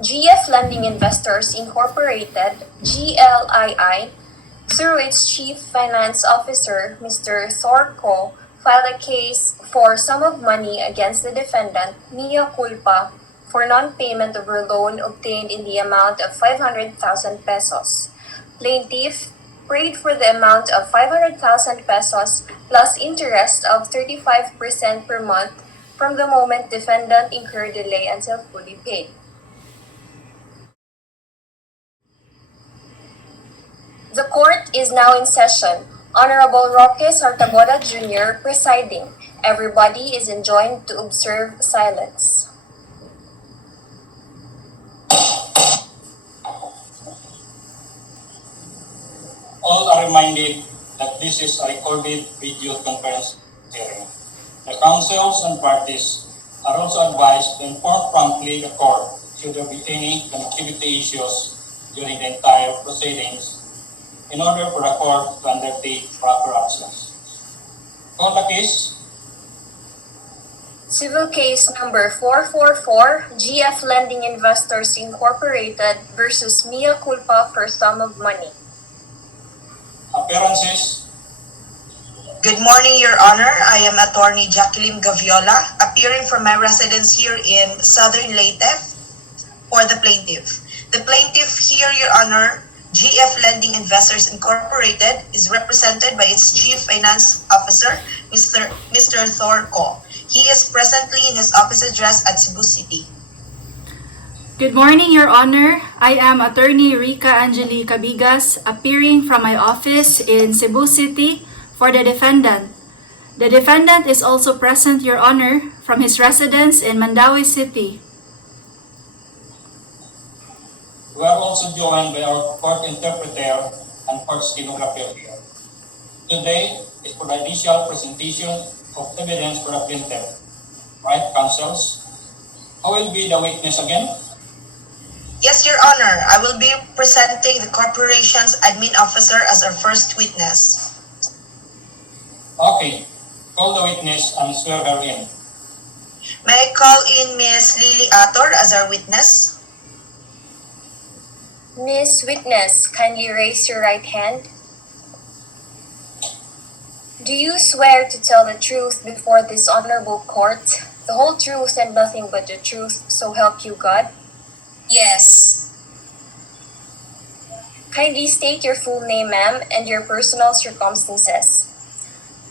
GF Lending Investors Incorporated, GLII, through its Chief Finance Officer, Mr. Roque, filed a case for sum of money against the defendant, mea culpa, for non-payment of her loan obtained in the amount of 500,000 pesos. Plaintiff paid for the amount of 500,000 pesos plus interest of 35% per month from the moment defendant incurred delay until fully paid. The court is now in session. Honorable Roque Sartagoda Jr. presiding. Everybody is enjoined to observe silence. All are reminded that this is a recorded video conference hearing. The counsels and parties are also advised to inform promptly the court should there be any connectivity issues during the entire proceedings in order for the court to undertake proper actions. Call the case. Civil case number 444, GF Lending Investors Incorporated versus mea culpa for sum of money. Appearances. Good morning, Your Honor. I am Attorney Jackielyme Gaviola, appearing from my residence here in Southern Leyte for the plaintiff. The plaintiff here, Your Honor, GF Lending Investors Incorporated, is represented by its Chief Finance Officer, Mr. Roque. He is presently in his office address at Cebu City. Good morning, Your Honor. I am Attorney Rica Angeli Cabigas, appearing from my office in Cebu City for the defendant. The defendant is also present, Your Honor, from his residence in Mandaue City. We are also joined by our court interpreter and court stenographer here. Today is for the initial presentation of evidence for the plaintiff. Right, counsels? Who will be the witness again? Yes, Your Honor. I will be presenting the corporation's admin officer as our first witness. Okay. Call the witness and swear her in. May I call in Ms. Lily Ator as our witness? Miss Witness, kindly raise your right hand. Do you swear to tell the truth before this honorable court, the whole truth and nothing but the truth, so help you God? Yes. Kindly state your full name, ma'am, and your personal circumstances.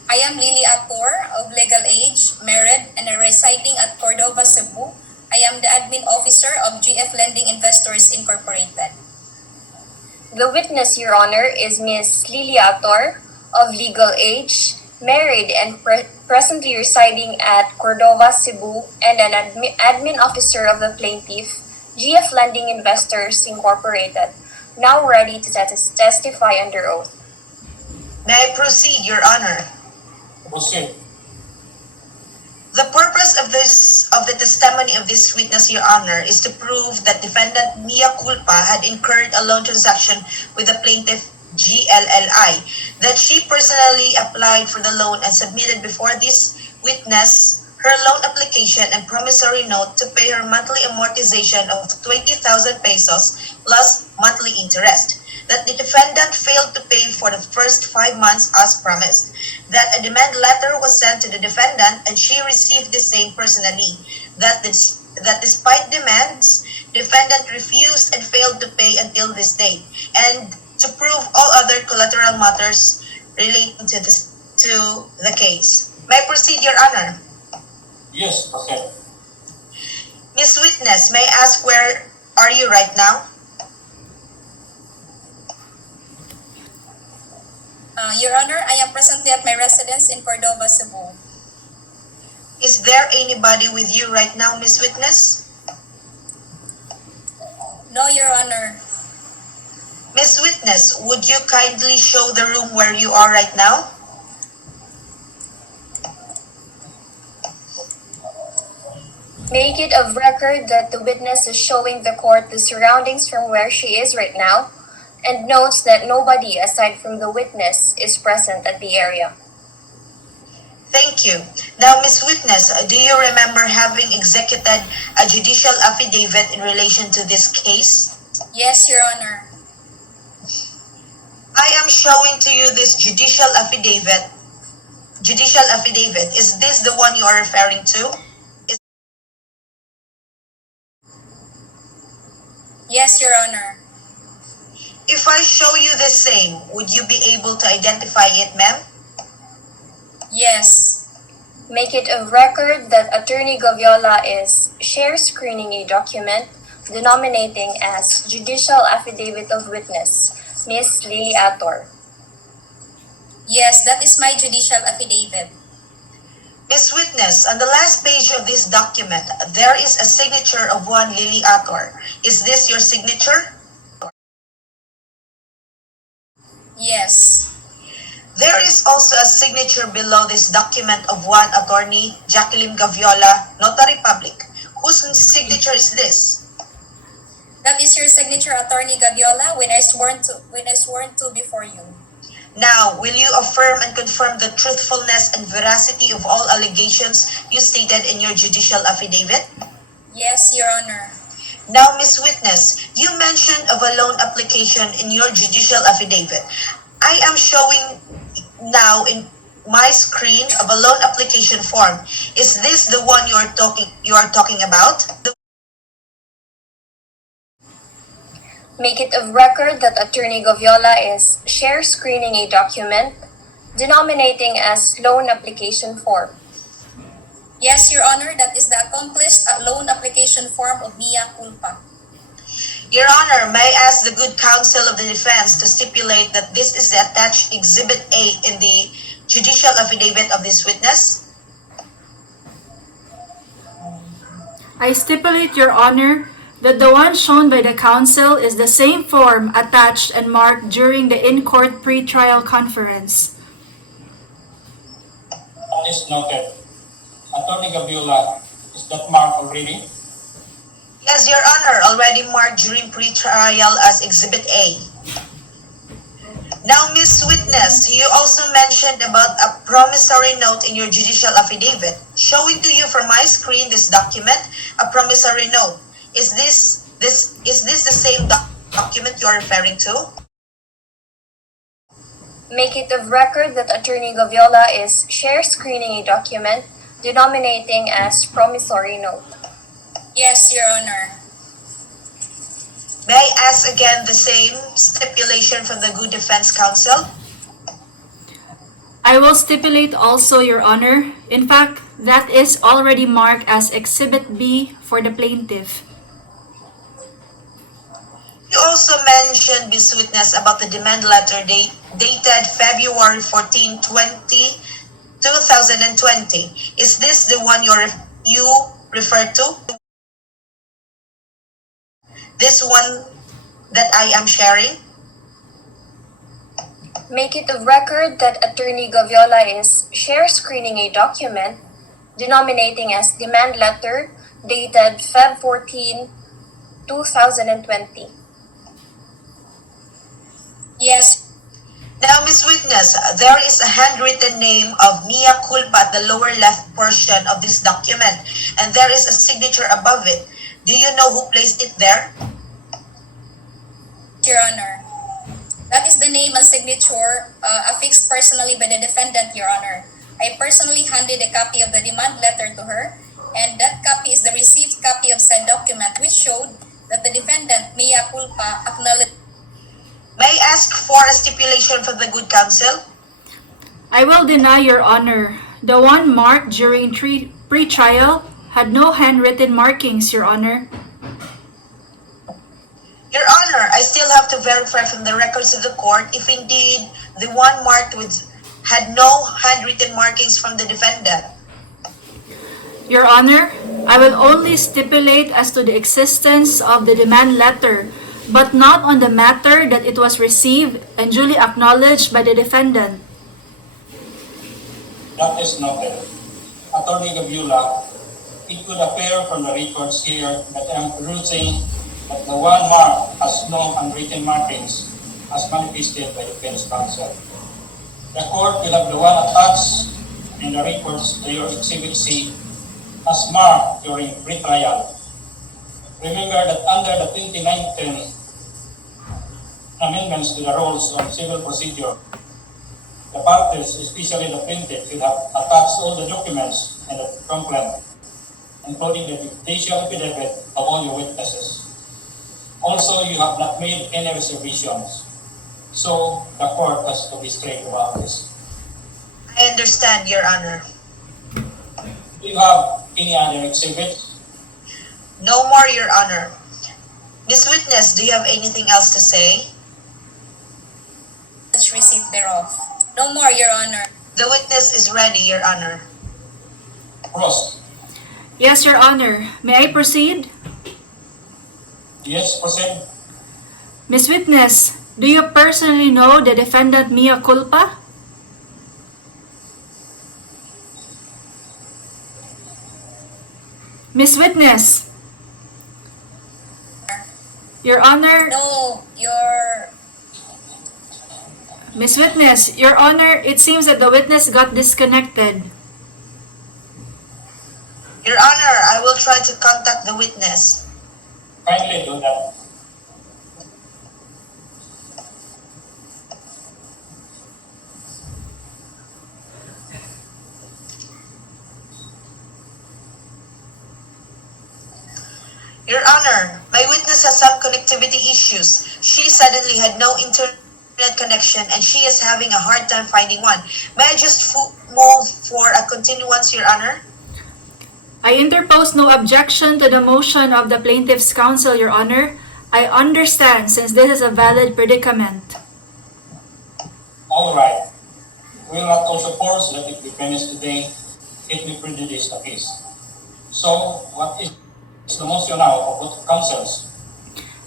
I am Lily Ator, of legal age, married, and residing at Cordova, Cebu. I am the admin officer of GF Lending Investors Incorporated. The witness, Your Honor, is Miss Lily Ator, of legal age, married, and presently residing at Cordova, Cebu, and an admin officer of the plaintiff, GF Lending Investors Incorporated, now ready to testify under oath. May I proceed, Your Honor? Proceed. The purpose of the testimony of this witness, Your Honor, is to prove that defendant mea culpa had incurred a loan transaction with the plaintiff GLLI, that she personally applied for the loan and submitted before this witness her loan application and promissory note to pay her monthly amortization of 20,000 pesos plus monthly interest, that the defendant failed to pay for the first 5 months as promised, that a demand letter was sent to the defendant and she received the same personally, that despite demands, defendant refused and failed to pay until this date, and to prove all other collateral matters relating to the case. May I proceed, Your Honor? Yes, proceed. Miss Witness, may I ask where are you right now? Your Honor, I am presently at my residence in Cordova, Cebu. Is there anybody with you right now, Miss Witness? No, Your Honor. Miss Witness, would you kindly show the room where you are right now? Make it of record that the witness is showing the court the surroundings from where she is right now, and notes that nobody aside from the witness is present at the area. Thank you. Now, Ms. Witness, do you remember having executed a judicial affidavit in relation to this case? Yes, Your Honor. I am showing to you this judicial affidavit. Is this the one you are referring to? Yes, Your Honor. If I show you the same, would you be able to identify it, ma'am? Yes. Make it of record that Attorney Gaviola is share screening a document denominating as Judicial Affidavit of Witness, Ms. Lily Ator. Yes, that is my judicial affidavit. Ms. Witness, on the last page of this document, there is a signature of one Lily Ator. Is this your signature? Yes. There is also a signature below this document of one attorney, Jackielyme Gaviola, Notary Public. Whose signature is this? That is your signature, Attorney Gaviola, when I sworn to before you. Now, will you affirm and confirm the truthfulness and veracity of all allegations you stated in your judicial affidavit? Yes, Your Honor. Now, Ms. Witness, you mentioned of a loan application in your judicial affidavit. I am showing now in my screen of a loan application form. Is this the one you are talking about? Make it of record that Attorney Gaviola is share screening a document denominating as loan application form. Yes, Your Honor, that is the accomplished loan application form of mea culpa. Your Honor, may I ask the good counsel of the defense to stipulate that this is the attached Exhibit A in the judicial affidavit of this witness? I stipulate, Your Honor, that the one shown by the counsel is the same form attached and marked during the in-court pre-trial conference. That is noted. Attorney Gaviola, is that marked already? Yes, Your Honor, already marked during pre-trial as Exhibit A. Now, Ms. Witness, you also mentioned about a promissory note in your judicial affidavit. Showing to you from my screen this document, a promissory note. Is this the same document you are referring to? Make it of record that Attorney Gaviola is share screening a document denominating as promissory note. Yes, Your Honor. May I ask again the same stipulation from the good defense counsel? I will stipulate also, Your Honor. In fact, that is already marked as Exhibit B for the plaintiff. You also mentioned, Ms. Witness, about the demand letter dated February 14, 2020. Is this the one you referred to? This one that I am sharing? Make it of record that Attorney Gaviola is share screening a document denominating as demand letter dated Feb 14, 2020. Yes. Now, Ms. Witness, there is a handwritten name of mea culpa at the lower left portion of this document, and there is a signature above it. Do you know who placed it there? Your Honor. That is the name and signature affixed personally by the defendant, Your Honor. I personally handed a copy of the demand letter to her, and that copy is the received copy of said document, which showed that the defendant, mea culpa, acknowledged. May I ask for a stipulation from the good counsel? I will deny, Your Honor. The one marked during pre-trial had no handwritten markings, Your Honor. Your Honor, I still have to verify from the records of the court if indeed the one marked had no handwritten markings from the defendant. Your Honor, I will only stipulate as to the existence of the demand letter, but not on the matter that it was received and duly acknowledged by the defendant. That is noted. Attorney Gaviola, it could appear from the records here that I am perusing that the one marked has no handwritten markings as manifested by the defense counsel. The court will have the one attached and the records to your Exhibit C as marked during pre-trial. Remember that under the 2019 amendments to the rules of civil procedure, the parties, especially the plaintiff, should have attached all the documents and the complaint, including the judicial affidavit of all your witnesses. Also, you have not made any reservations, so the court has to be straight about this. I understand, Your Honor. Do you have any other exhibits? No more, Your Honor. Miss Witness, do you have anything else to say? Receipt thereof. No more, Your Honor. The witness is ready, Your Honor. Cross. Yes, Your Honor. May I proceed? Yes, proceed. Miss Witness, do you personally know the defendant mea culpa? Miss Witness. Your Honor. No, Your... Miss Witness, Your Honor, it seems that the witness got disconnected. Your Honor, I will try to contact the witness. Kindly do that. Your Honor, my witness has some connectivity issues. She suddenly had no internet connection and she is having a hard time finding one. May I just move for a continuance, Your Honor? I interpose no objection to the motion of the plaintiff's counsel, Your Honor. I understand since this is a valid predicament. All right. We will not also force that if we finish today, it will prejudice the case. So, what is the motion now of both counsels?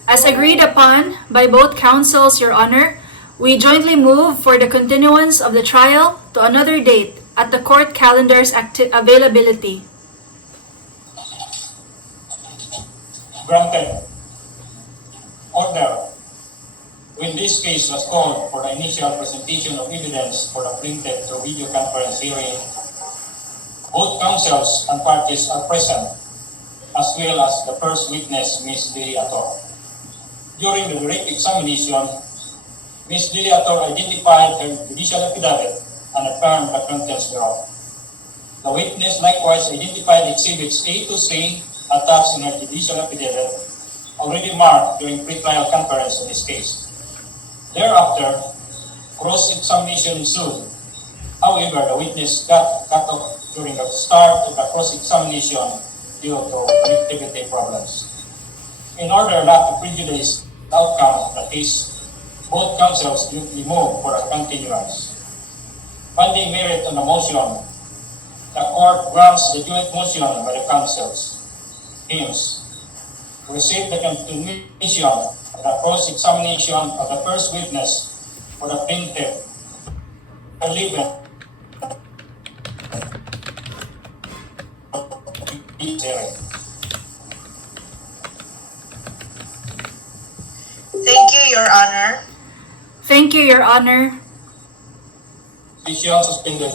As agreed upon by both counsels, Your Honor, we jointly move for the continuance of the trial to another date at the court calendar's availability. Granted. Order. When this case was called for the initial presentation of evidence for the plaintiff through video conference hearing, both counsels and parties are present, as well as the first witness, Ms. Ator. During the direct examination, Ms. Ator identified her judicial affidavit and affirmed the contents thereof. The witness likewise identified exhibits A to C attached in her judicial affidavit, already marked during pre-trial conference in this case. Thereafter, cross-examination ensued. However, the witness got cut off during the start of the cross-examination due to connectivity problems. In order not to prejudice the outcome of the case, both counsels jointly moved for a continuance. Finding merit on the motion, the court grants the joint motion by the counsels. Hence, to receive the continuation of the cross-examination of the first witness for the plaintiff, hearing. Thank you, Your Honor. Thank you, Your Honor. Session suspended.